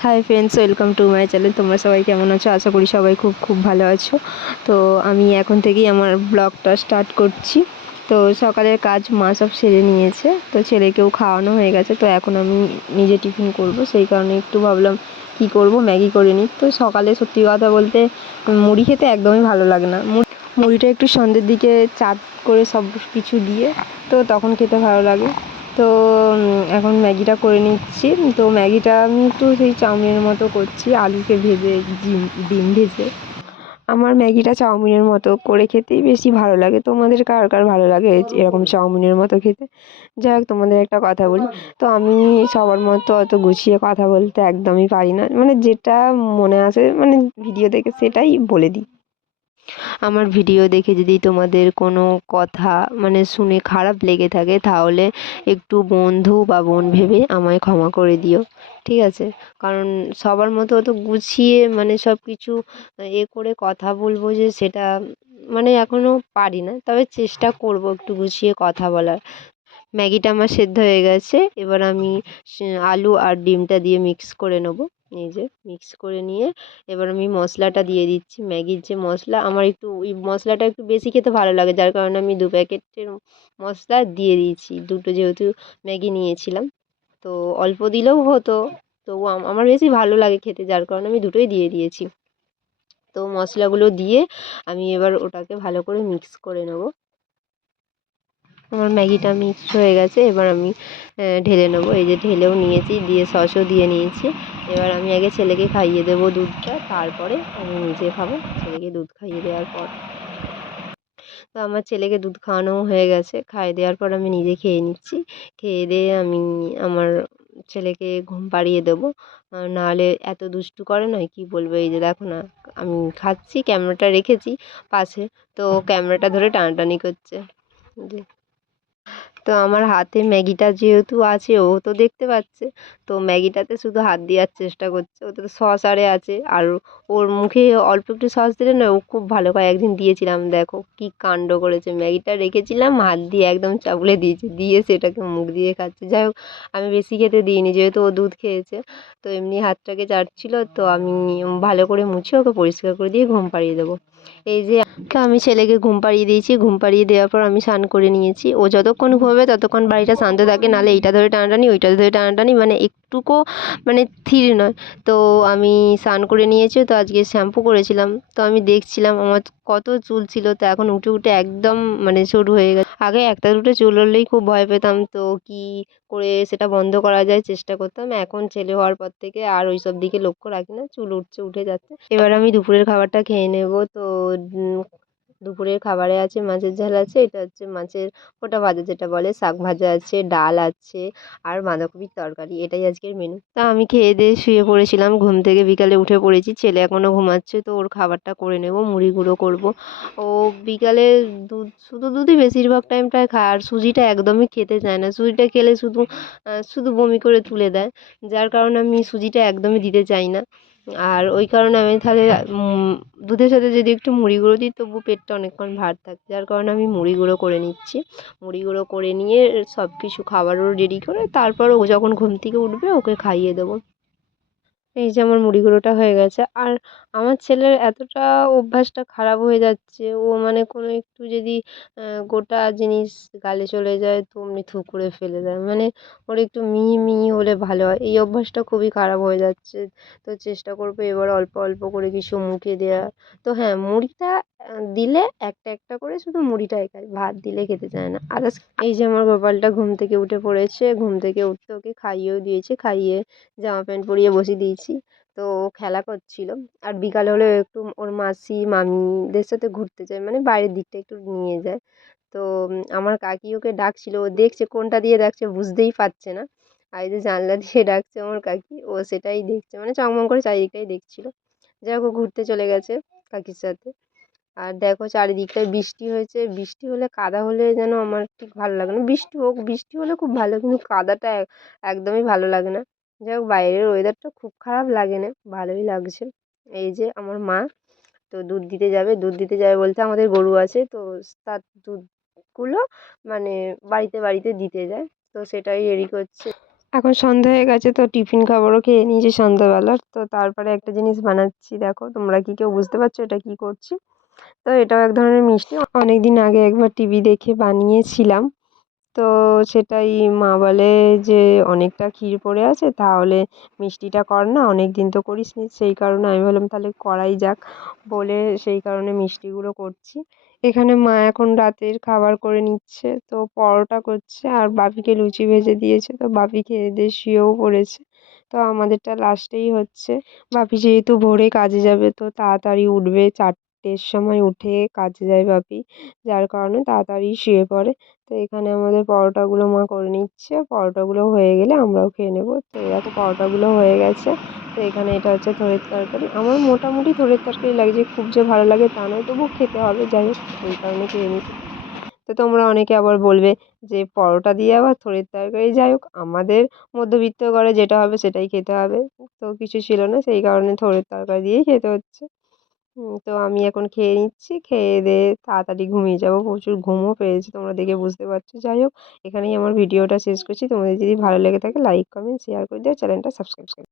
Hi friends welcome to my channel তোমরা সবাই কেমন আছো? আশা করি সবাই খুব খুব ভালো আছো। তো আমি এখন থেকেই আমার ব্লগটা স্টার্ট করছি। তো সকালের কাজ মা সব সেরে নিয়েছে। তো ছেলেকেও খাওয়ানো হয়ে গেছে। তো এখন আমি নিজে টিফিন করব। সেই কারণে একটু ভাবলাম কি করব, ম্যাগি করে নিই। তো সকালে সত্যি কথা বলতে মুড়ি খেতে একদমই ভালো লাগে না। মুড়- মুড়িটা একটু সন্ধ্যের দিকে চাট করে সব কিছু দিয়ে তো তখন খেতে ভালো লাগে। তো এখন ম্যাগিটা করে নিচ্ছি। তো ম্যাগিটা আমি একটু সেই চাউমিনের মতো করছি, আলুকে ভেজে, ডিম ডিম ভেজে। আমার ম্যাগিটা চাউমিনের মতো করে খেতেই বেশি ভালো লাগে। তোমাদের কার কার ভালো লাগে এরকম চাউমিনের মতো খেতে? যাই হোক, তোমাদের একটা কথা বলি। তো আমি সবার মতো অত গুছিয়ে কথা বলতে একদমই পারি না। মানে যেটা মনে আসে মানে ভিডিও দেখে সেটাই বলে দিই। আমার ভিডিও দেখে যদি তোমাদের কোনো কথা মানে শুনে খারাপ লেগে থাকে, তাহলে একটু বন্ধু বা বোন ভেবে আমায় ক্ষমা করে দিও, ঠিক আছে? কারণ সবার মতো অত গুছিয়ে মানে সব কিছু এ করে কথা বলব যে সেটা মানে এখনও পারি না। তবে চেষ্টা করব একটু গুছিয়ে কথা বলার। ম্যাগিটা আমার সেদ্ধ হয়ে গেছে। এবার আমি আলু আর ডিমটা দিয়ে মিক্স করে নেব। এই যে মিক্স করে নিয়ে এবার আমি মশলাটা দিয়ে দিচ্ছি। ম্যাগির যে মশলা, আমার একটু ওই মশলাটা একটু বেশি খেতে ভালো লাগে, যার কারণে আমি দু প্যাকেটের মশলা দিয়ে দিয়েছি। দুটো যেহেতু ম্যাগি নিয়েছিলাম, তো অল্প দিলেও হতো। তো আমার বেশি ভালো লাগে খেতে, যার কারণে আমি দুটোই দিয়ে দিয়েছি। তো মশলাগুলো দিয়ে আমি এবার ওটাকে ভালো করে মিক্স করে নেব। আমার ম্যাগিটা মিক্স হয়ে গেছে, এবার আমি ঢেলে নেব। এই যে ঢেলেও নিয়েছি, দিয়ে সসও দিয়ে নিয়েছি। এবার আমি আগে ছেলেকে খাইয়ে দেবো দুধটা, তারপরে আমি নিজে খাব, ছেলেকে দুধ খাইয়ে দেওয়ার পর। তো আমার ছেলেকে দুধ খাওয়ানোও হয়ে গেছে, খাইয়ে দেওয়ার পর আমি নিজে খেয়ে নিচ্ছি। খেয়ে দিয়ে আমি আমার ছেলেকে ঘুম পাড়িয়ে দেবো। নাহলে এত দুষ্টু করে নয়, কী বলব? এই যে দেখো না, আমি খাচ্ছি, ক্যামেরাটা রেখেছি পাশে, তো ক্যামেরাটা ধরে টানাটানি করছে। যে তো আমার হাতে ম্যাগিটা যেহেতু আছে, ও তো দেখতে পাচ্ছে। তো ম্যাগিটাতে শুধু হাত দেওয়ার চেষ্টা করছে। ওতে তো সস আরে আছে। আর ওর মুখে অল্প একটু সস দিলে না, ও খুব ভালো খায় একদিন দিয়েছিলাম। দেখো কী কাণ্ড করেছে। ম্যাগিটা রেখেছিলাম, হাত দিয়ে একদম চাপড়ে দিয়েছে। দিয়ে সেটাকে মুখ দিয়ে খাচ্ছে। যাই হোক, আমি বেশি খেতে দিইনি, যেহেতু ও দুধ খেয়েছে। তো এমনি হাতটাকে চাটছিল। তো আমি ভালো করে মুছে ওকে পরিষ্কার করে দিয়ে ঘুম পাড়িয়ে দেবো। এই যে, আমি ছেলেকে ঘুম পাড়িয়ে দিয়েছি। ঘুম পাড়িয়ে দেওয়ার পর আমি স্নান করে নিয়েছি। ও যতক্ষণ ঘুমাবে ততক্ষণ বাড়িটা শান্ত থাকে, নাহলে এইটা ধরে টানাটানি, ওইটা ধরে টানাটানি মানে একটুকুও মানে স্থির নয়। তো আমি স্নান করে নিয়েছি, তো আজকে শ্যাম্পু করেছিলাম। তো আমি দেখছিলাম, আমার কত চুল ছিল, তো এখন উঠে উঠে একদম মানে সরু হয়ে গেছে। আগে একটা দুটো চুল হলেই খুব ভয় পেতাম, তো কী করে সেটা বন্ধ করা যায় চেষ্টা করতাম। এখন ছেলে হওয়ার পর থেকে আর ওই সব দিকে লক্ষ্য রাখি না, চুল উঠছে, উঠে যাচ্ছে। এবার আমি দুপুরের খাবারটা খেয়ে নেব, তো দুপুরের খাবারে আছে, মাছের ঝাল আছে, এটা হচ্ছে মাছের কোটা ভাজা যেটা বলে, শাক ভাজা আছে, ডাল আছে আর বাঁধাকপির তরকারি, এটাই আজকের মেনু তা আমি খেয়ে দিয়ে শুয়ে পড়েছিলাম, ঘুম থেকে বিকালে উঠে পড়েছি, ছেলে এখনও ঘুমাচ্ছে, তো ওর খাবারটা করে নেব, মুড়ি গুঁড়ো করব। ও বিকালে দুধ শুধু দুধই বেশিরভাগ টাইমটায় খায়, আর সুজিটা একদমই খেতে চায় না। সুজিটা খেলে শুধু শুধু বমি করে তুলে দেয়, যার কারণে আমি সুজিটা একদমই দিতে চাই না। আর ওই কারণে আমি তাহলে দুধের সাথে যদি একটু মুড়ি গুঁড়ো দিই, তবু পেটটা অনেকক্ষণ ভার থাকে যার কারণে আমি মুড়ি গুঁড়ো করে নিচ্ছি। মুড়ি গুঁড়ো করে নিয়ে সব কিছু খাবারও রেডি করে তারপর ও যখন ঘুম থেকে উঠবে, ওকে খাইয়ে দেবো। এই যে আমার মুড়ি গুঁড়োটা হয়ে গেছে। আর আমার ছেলের এতটা অভ্যাসটা খারাপ হয়ে যাচ্ছে, ও মানে কোনো একটু যদি গোটা জিনিস গালে চলে যায়, তো অমনি থু করে ফেলে দেয়। মানে ওর একটু মিহি মিহি হলে ভালো হয়। এই অভ্যাসটা খুবই খারাপ হয়ে যাচ্ছে। তো চেষ্টা করব এবার অল্প অল্প করে কিছু মুখে দেওয়া তো হ্যাঁ মুড়িটা দিলে একটা একটা করে শুধু মুড়িটাই খায় ভাত দিলে খেতে চায় না। আদার্স এই যে আমার গোপালটা ঘুম থেকে উঠে পড়েছে, ঘুম থেকে উঠতে ওকে খাইয়েও দিয়েছি। খাইয়ে জামা প্যান্ট পরিয়ে বসিয়ে দিয়েছি। তো ও খেলা করছিল। আর বিকাল হলে একটু ওর মাসি, মামিদের সাথে ঘুরতে যায় মানে বাইরের দিকটা একটু নিয়ে যায়। তো আমার কাকি ওকে ডাকছিল, ও দেখছে কোনটা দিয়ে ডাকছে, বুঝতেই পারছে না। আর যে জানলা দিয়ে ডাকছে আমার কাকি, ও সেটাই দেখছে মানে চকমক করে চারিদিকটাই দেখছিল। যাই হোক, ও ঘুরতে চলে গেছে কাকির সাথে। আর দেখো চারিদিকটায় বৃষ্টি হয়েছে। বৃষ্টি হলে, কাদা হলে যেন আমার ঠিক ভালো লাগে না। বৃষ্টি হোক, বৃষ্টি হলে খুব ভালো, কিন্তু কাদাটা একদমই ভালো লাগে না। যাই হোক, বাইরের ওয়েদারটা খুব খারাপ লাগে না, ভালোই লাগছে। এই যে আমার মা, তো দুধ দিতে যাবে, দুধ দিতে যাবে বলতে আমাদের গরু আছে, তো তার দুধগুলো মানে বাড়িতে বাড়িতে দিতে যায়, তো সেটাই রেডি করছে। এখন সন্ধ্যা হয়ে গেছে, তো টিফিন খাবারও খেয়ে নিয়েছি সন্ধ্যাবেলার, তো তারপরে একটা জিনিস বানাচ্ছি, দেখো তোমরা কি কেউ বুঝতে পারছ এটা কী করছি? তো এটাও এক ধরনের মিষ্টি অনেক দিন আগে একবার টিভি দেখে বানিয়েছিলাম। তো সেটাই মা বলে যে, অনেকটা ক্ষীর পড়ে আছে, তাহলে মিষ্টিটা কর না অনেক দিন তো করিসনি সেই কারণে আমি ভাবলাম, তাহলে করাই যাক। বলে সেই কারণে মিষ্টিগুলো করছি। এখানে মা এখন রাতের খাবার করে নিচ্ছে, তো পরোটা করছে আর বাপিকে লুচি ভেজে দিয়েছে, তো বাপি খেয়ে দিয়ে শুয়েও পড়েছে। তো আমাদেরটা লাস্টেই হচ্ছে। বাপি যেহেতু ভোরে কাজে যাবে, তো তাড়াতাড়ি উঠবে চারটের সময় উঠে কাজে যায় বাপি যার কারণে তাড়াতাড়ি শুয়ে পড়ে। তো এখানে আমাদের পরোটাগুলো মা করে নিচ্ছে। পরোটাগুলো হয়ে গেলে আমরাও খেয়ে নেব। তো দেখো পরোটাগুলো হয়ে গেছে। তো এখানে এটা হচ্ছে থোড়ের তরকারি। আমার মোটামুটি থোড়ের তরকারি লাগছে খুব যে ভালো লাগে তা নয়, তবুও খেতে হবে। যাই হোক ওই কারণে খেয়ে নিচ্ছি তো তোমরা অনেকে আবার বলবে যে পরোটা দিয়ে আবার থোড়ের তরকারি। যাই হোক, আমাদের মধ্যবিত্ত ঘরে যেটা হবে সেটাই খেতে হবে। তো কিছু ছিল না, সেই কারণে থোড়ের তরকারি দিয়েই খেতে হচ্ছে। তো আমি এখন খেয়ে নিচ্ছি, খেয়ে দেয়ে তাড়াতাড়ি ঘুমিয়ে যাব। প্রচুর ঘুমও পেয়েছে, তোমরা দেখে বুঝতে পারছ। যাই হোক, এখানেই আমার ভিডিওটা শেষ করছি। তোমাদের যদি ভালো লেগে থাকে লাইক কমেন্ট শেয়ার করে দিও। চ্যানেলটা সাবস্ক্রাইব করে